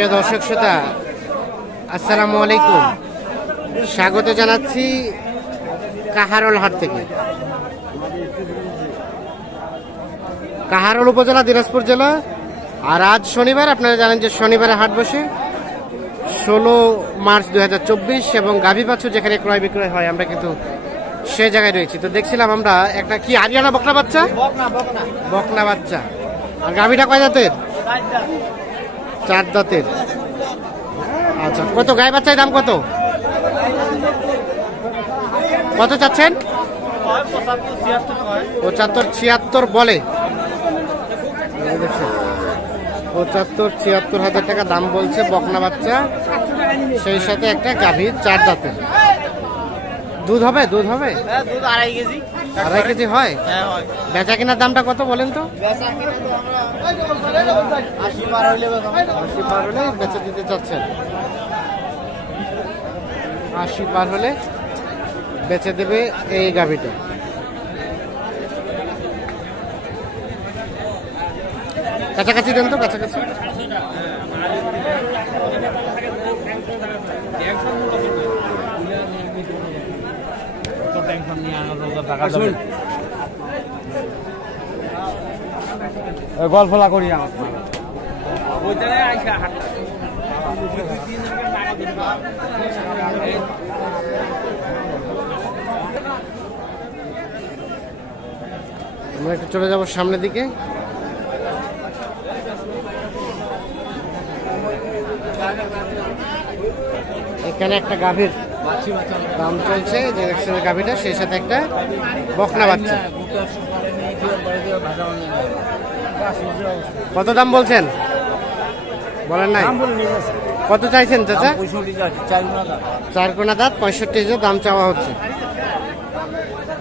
প্রিয় দর্শক শ্রোতা, আসসালামু আলাইকুম। স্বাগত জানাচ্ছি কাহারোল হাট থেকে। কাহারোল উপজেলা, দিনাজপুর জেলা। আর আজ শনিবার, আপনারা জানেন যে শনিবারে হাট বসে 16 মার্চ 2024, এবং গাভী বাছুর যেখানে ক্রয় বিক্রয় হয় আমরা কিন্তু সে জায়গায় রয়েছি। তো দেখছিলাম আমরা একটা কি আরিয়ানা বকনা বাচ্চা, বকনা বাচ্চা। আর গাভীটা কয় দাঁতের? 4 দাঁতের। আচ্ছা, কত গায়ে বাচ্চার দাম কত? কত চাচ্ছেন? 75-76 বলে। 75-76 হাজার টাকা দাম বলছে বকনা বাচ্চা, সেই সাথে একটা গাভী 4 দাঁতের। দুধ হবে? দুধ হবে? দুধ 2.5 কেজি। 2.5 কেজি হয়? বেচা কেনার দামটা কত বলেন তো? 80 পার হইলে বেচে দিতে চাচ্ছেন? 80 পার হলে বেচে দেবে এই গাভীটা। কাছাকাছি দেন তো, কাছাকাছি। গল্পলা করি আমরা একটু চলে যাব সামনের দিকে। এখানে একটা গাভীর দাম চলছে, যে গাভীটা, সেই সাথে একটা বকনা বাচ্চা। কত দাম বলছেন? বলেন নাই? কত চাইছেন চাচা? 4 কোনা দাঁত, 65 দাম চাওয়া হচ্ছে।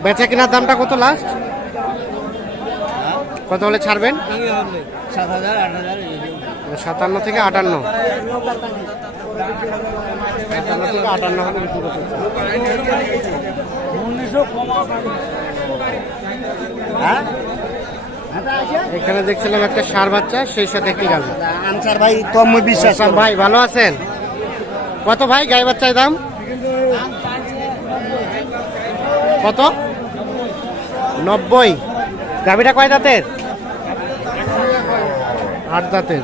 বেচা কেনার দামটা কত লাস্ট? কত হলে ছাড়বেন? 57 থেকে 58। 57 থেকে 58 হলে বিক্রি করতে চাই। এখানে দেখছিলাম একটা ষাঁড় বাচ্চা, সেই সাথে একটি গাভী। আনসার ভাই তন্ময় বিশ্বাস। ভাই ভালো আছেন? কত ভাই গাই বাচ্চার দাম? কত? 90। গাভীটা কয় দাঁতের? 8 দাঁতের।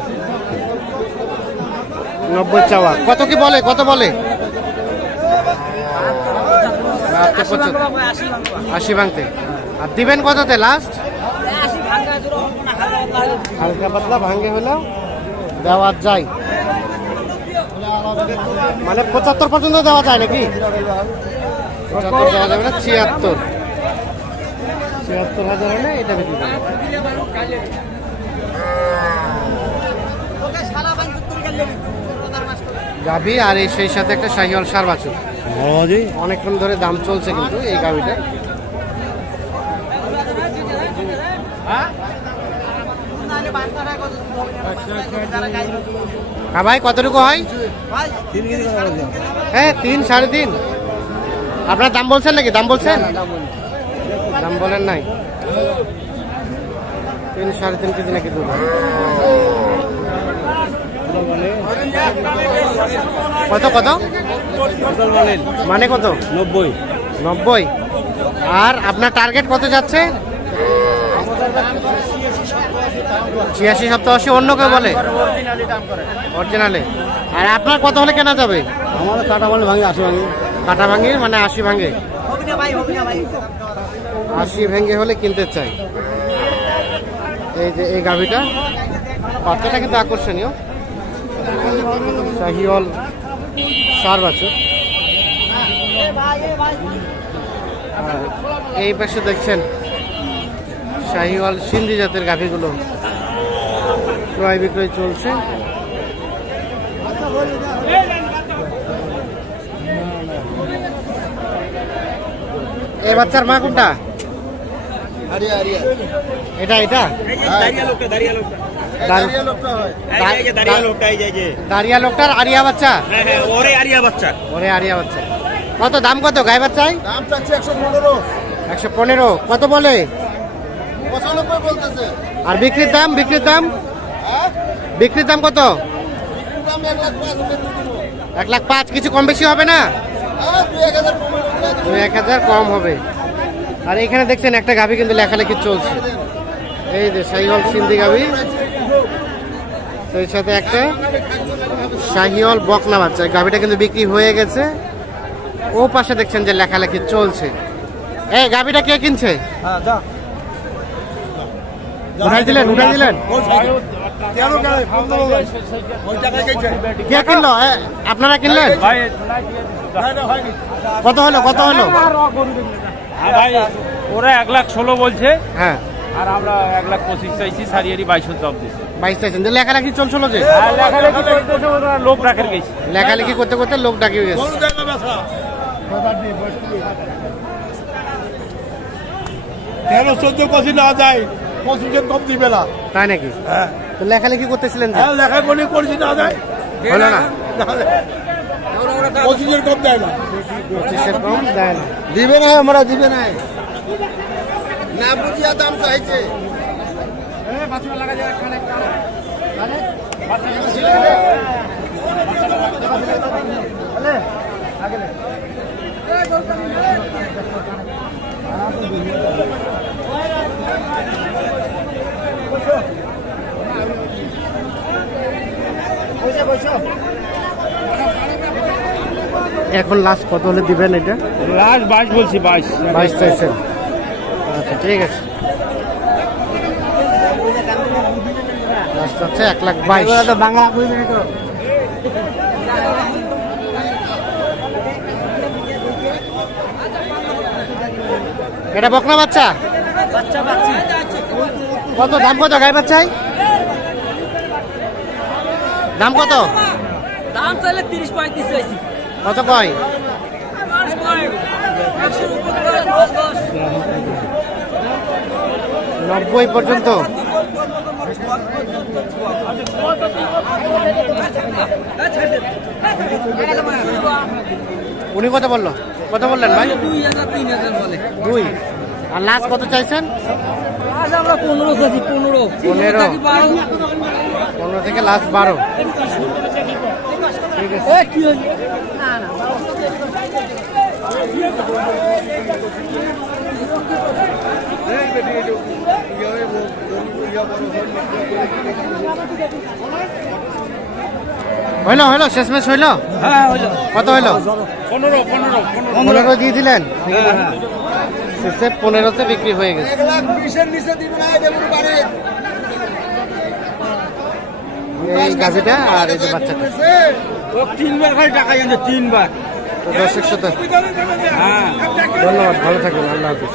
90 চাওয়া। কত কি বলে? কত বলে? 80 ভাঙতে। আর দিবেন কততে লাস্ট? হালকা পাতলা ভাঙ্গে হলেও দেওয়া যায়, মানে 75 পর্যন্ত দেওয়া যায় নাকি? 75 দেওয়া যাবে না। 76 হাজার হলে এটা বিক্রি করবে। গাভী আর এই সেই সাথে একটা শাহিওয়াল ষাঁড় বাছুর। অনেকক্ষণ ধরে দাম চলছে কিন্তু এই গাভীটা। ভাই কতটুকু হয়? হ্যাঁ, 3 3.5। আপনার দাম বলছেন নাকি? দাম বলছেন? দাম বলেন নাই। 3 3.5 কেজি নাকি দুধ? কত কত মানে কত? 90। আর আপনার টার্গেট কত যাচ্ছে? 86-87। অন্য কেউ বলে অরিজিনালে। আর আপনার কত হলে কেনা যাবে? আমার কাটা মানে ভাঙে 80 ভাঙে। কাটা ভাঙে মানে 80 ভাঙে। 80 ভেঙে হলে কিনতে চাই। এই যে এই গাভীটা, বাচ্চাটা কিন্তু আকর্ষণীয়, শাহিওয়াল ষাঁড় বাছুর। এই পাশে দেখছেন শাহিওয়াল সিন্ধি জাতের গাভীগুলো ক্রয় বিক্রয় চলছে। এই বাচ্চার মা কোনটা? এটা এটা দাঁড়িয়া লোকটার আরিয়া বাচ্চা। ওরে আরিয়া বাচ্চা। কত দাম? কত গায়ে বাচ্চায়? দাম চাচ্ছে 115। 115। কত বলে? 95 বলতেছে। আর বিক্রির দাম? বিক্রির দাম? বিক্রির দাম কত? 1,05,000 কিছু কম বেশি হবে না? 2-1,000 কম হবে। আর এখানে দেখছেন একটা গাভী কিন্তু লেখালেখি চলছে, এই যে শাহিওয়াল সিন্ধি গাভী, এর সাথে একটা শাহিওয়াল বকনা বাচ্চা। গাভীটা কিন্তু বিক্রি হয়ে গেছে। ও পাশে দেখছেন যে লেখালেখি চলছে। এই গাভীটা কে কিনছে? উঠাই দিলেন? কে কিনলো? আপনারা কিনলেন? কত হলো? ভাই ওরা 1,16,000 বলছে, হ্যাঁ, আর আমরা 1,25,000 চাইছি, সারিয়ারি 22,000 জব দিচ্ছি। 22 চাইছেন। লেখালেখি চলছিল যে, লেখালেখি করতেছে, ওরা লোক রাখেন গেছে। লেখালেখি করতে করতে লোক ডাকি গেছে। 13-14 পঁচিশ না যায়, 25 কম দিবে না। তাই নাকি? হ্যাঁ, তো লেখালেখি করতেছিলেন যে, লেখাপড়ি করছি না যায়, হলো না? 25 কম দেয় না। 25 কম দেয় না। দিবে না, আমরা দিবে না, না বুঝিয়া দাম চাইছে। এখন লাস্ট কত হলে দিবেন এটা? লাস্ট 22 বলছি, 22 চাইছেন। আচ্ছা ঠিক আছে, লাস্ট হচ্ছে 1,22,000। বাংলা এটা বকনা বাচ্চা? কত দাম? কত গাই বাচ্চাই দাম? কত দাম চাইলে 30-35 চাইছি। কত কয়? 90 পর্যন্ত। উনি কত বললো? কত বললেন ভাই? 2,000-3,000 বলে। 2। আর লাস্ট কত চাইছেন? আজ আমরা 15 চাইছি। 15 থেকে লাস্ট 12। ঠিক আছে। কি হইছে? না না, হইলো শেষমেশ হইলো? হ্যাঁ হইলো। কত হইলো? 15 দিয়ে দিলেন? শেষে 15তে বিক্রি হয়ে গেছে। 1,20,000 নিচে দিবে না, দেবুর বাড়ি। এই গাভিটা আর এই যে বাচ্চাটা। 3 বার টাকা জানছে, 3 বার। তো দর্শক সাথে ধন্যবাদ, ভালো থাকবেন, আল্লাহ হাফিজ।